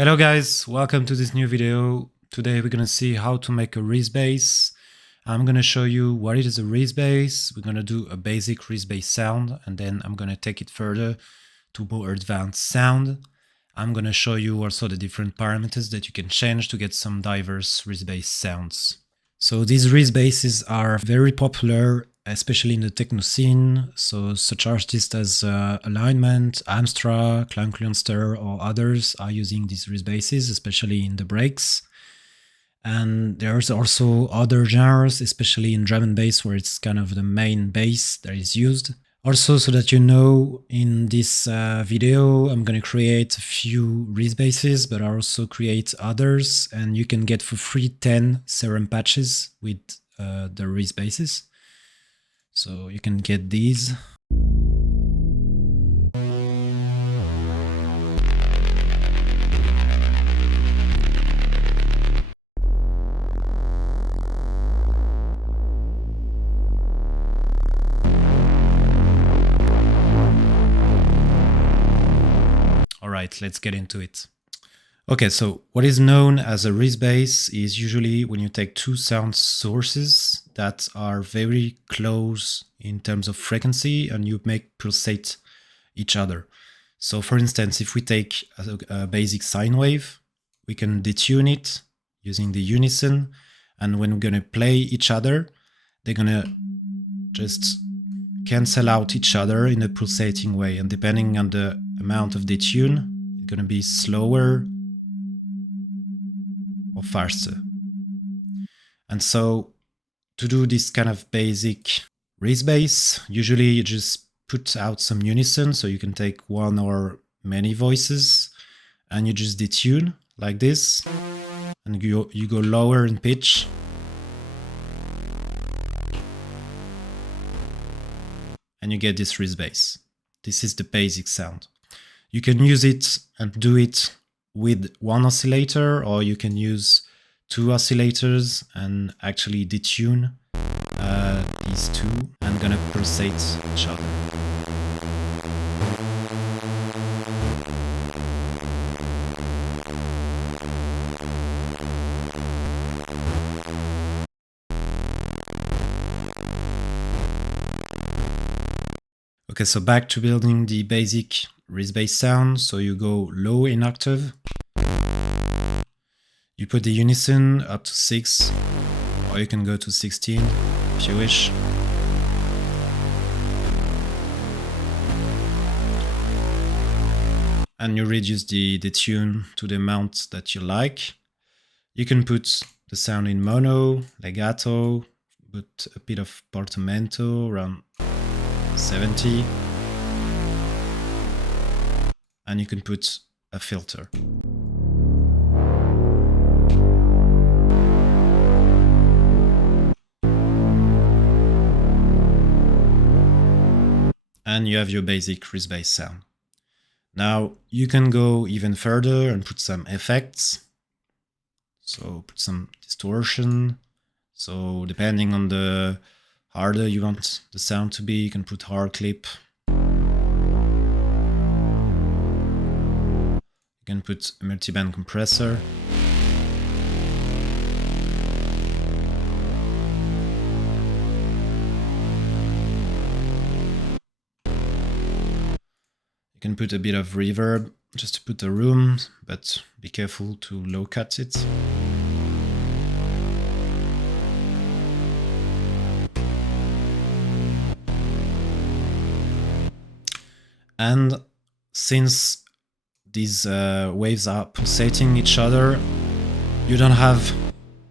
Hello guys, welcome to this new video. Today we're gonna see how to make a Reese bass. I'm gonna show you what is a Reese bass. We're gonna do a basic Reese bass sound, and then I'm gonna take it further to more advanced sound. I'm gonna show you also the different parameters that you can change to get some diverse Reese bass sounds. So these Reese basses are very popular, especially in the techno scene. So such artists as Alignment, Amstra, Clank-Leonster or others are using these Reese basses, especially in the breaks. And there's also other genres, especially in drum and bass, where it's kind of the main bass that is used. Also, so that you know, in this video, I'm going to create a few Reese basses, but I also create others, and you can get for free 10 Serum patches with the Reese basses. So you can get these. Alright, let's get into it. Okay, so what is known as a Reese bass is usually when you take two sound sources that are very close in terms of frequency and you make pulsate each other. So for instance, if we take a basic sine wave, we can detune it using the unison, and when we're gonna play each other, they're gonna just cancel out each other in a pulsating way, and depending on the amount of detune, it's gonna be slower or faster. And so to do this kind of basic Reese bass, usually you just put out some unison, so you can take one or many voices and you just detune like this, and you go lower in pitch. And you get this Reese bass. This is the basic sound. You can use it and do it with one oscillator, or you can use two oscillators and actually detune these two and gonna pulsate each other. Okay, so back to building the basic Reese bass sound. So you go low in octave. You put the unison up to 6, or you can go to 16 if you wish. And you reduce the tune to the amount that you like. You can put the sound in mono, legato, put a bit of portamento around 70. And you can put a filter. And you have your basic Reese bass sound. Now you can go even further and put some effects. So put some distortion. So depending on the harder you want the sound to be, you can put hard clip. You can put a multiband compressor. You can put a bit of reverb just to put a room, but be careful to low cut it. And since these waves are pulsating each other, you don't have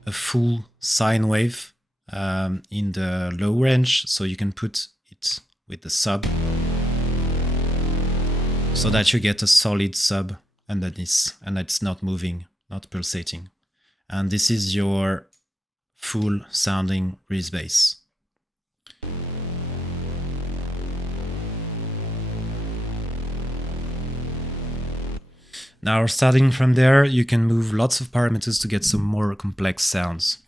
a full sine wave in the low range, so you can put it with the sub so that you get a solid sub underneath and it's not moving, not pulsating. And this is your full sounding Reese bass. Now, starting from there, you can move lots of parameters to get some more complex sounds.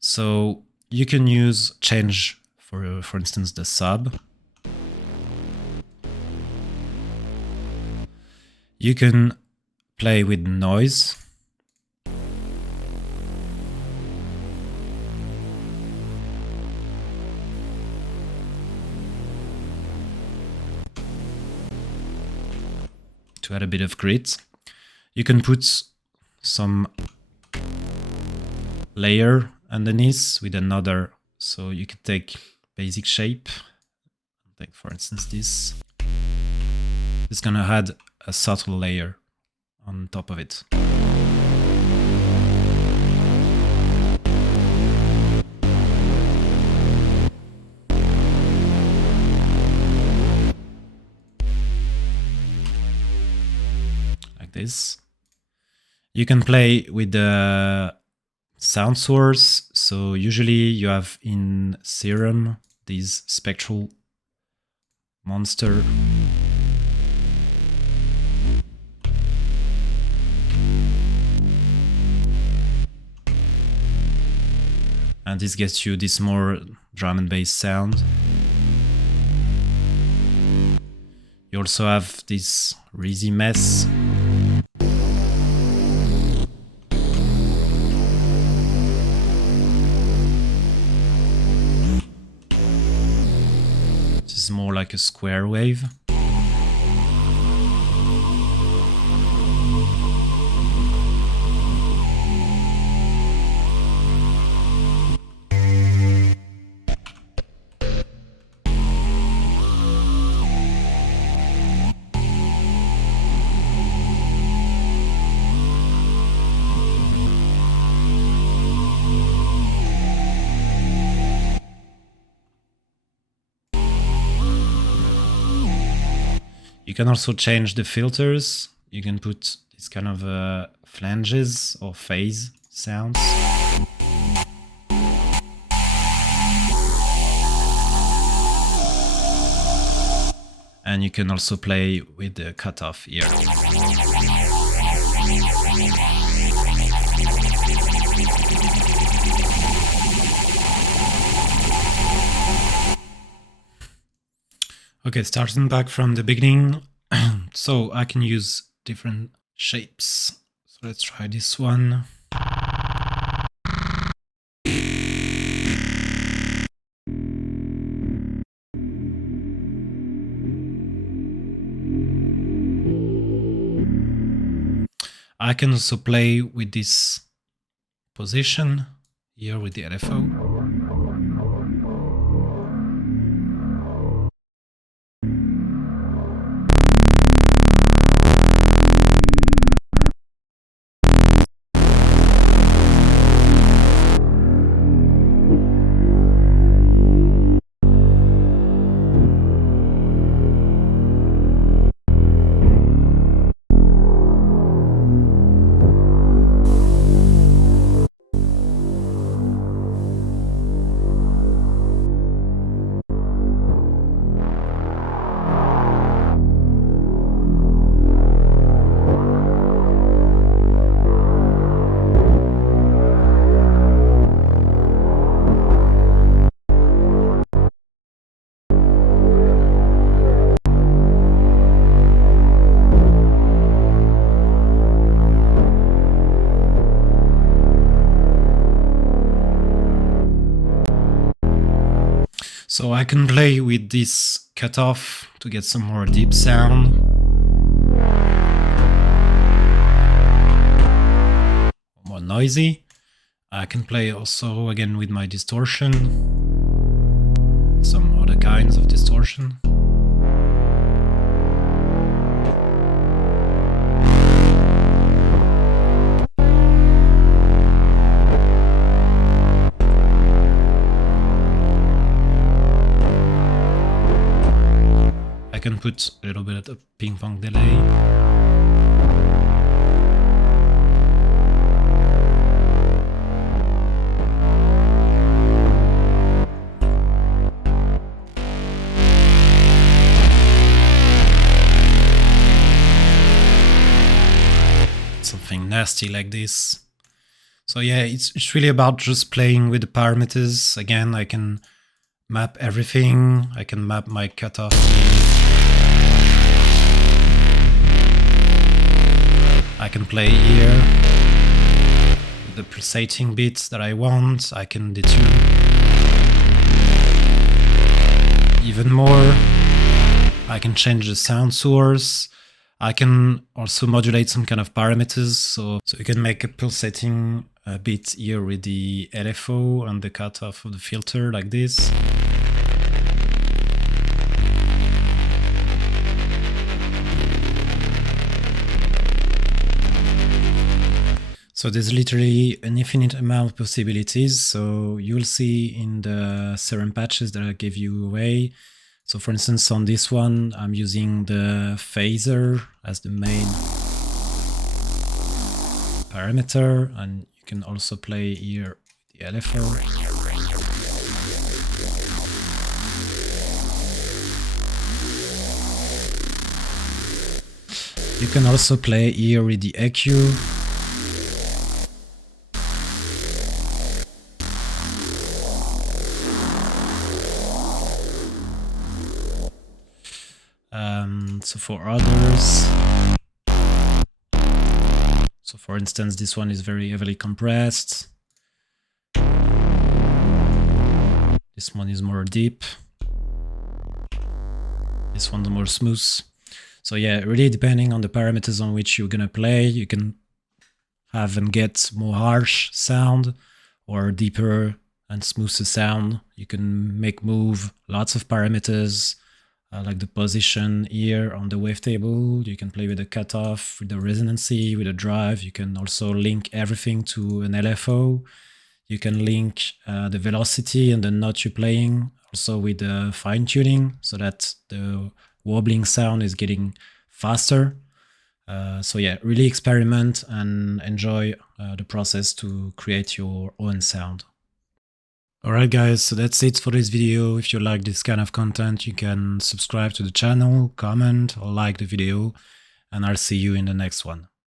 So you can change, for instance, the sub. You can play with noise. To add a bit of grit. You can put some layer underneath with another, so you could take basic shape, take for instance this. It's gonna add a subtle layer on top of it. Like this. You can play with the sound source, so usually you have in Serum these spectral monster. And this gets you this more drum and bass sound. You also have this Reese mess. This is more like a square wave. You can also change the filters. You can put this kind of flanges or phase sounds. And you can also play with the cutoff here. Okay, starting back from the beginning, so I can use different shapes. So let's try this one. I can also play with this position here with the LFO. So I can play with this cutoff to get some more deep sound. More noisy. I can play also again with my distortion. Some other kinds of distortion. I can put a little bit of ping pong delay. Something nasty like this. So yeah, it's really about just playing with the parameters. Again, I can map everything. I can map my cutoff. I can play here with the pulsating beats that I want. I can detune even more. I can change the sound source. I can also modulate some kind of parameters, so you can make a pulsating beat here with the LFO and the cutoff of the filter like this. So there's literally an infinite amount of possibilities, so you'll see in the Serum patches that I gave you away. So for instance, on this one, I'm using the phaser as the main parameter, and you can also play here the LFO. You can also play here with the EQ. So for others, so for instance, this one is very heavily compressed. This one is more deep. This one's more smooth. So yeah, really depending on the parameters on which you're gonna play, you can have and get more harsh sound or deeper and smoother sound. You can make move lots of parameters. Like the position here on the wavetable. You can play with the cutoff, with the resonancy, with the drive. You can also link everything to an LFO. You can link the velocity and the note you're playing also with the fine tuning so that the wobbling sound is getting faster. So yeah, really experiment and enjoy the process to create your own sound. Alright guys, so that's it for this video. If you like this kind of content, you can subscribe to the channel, comment or like the video, and I'll see you in the next one.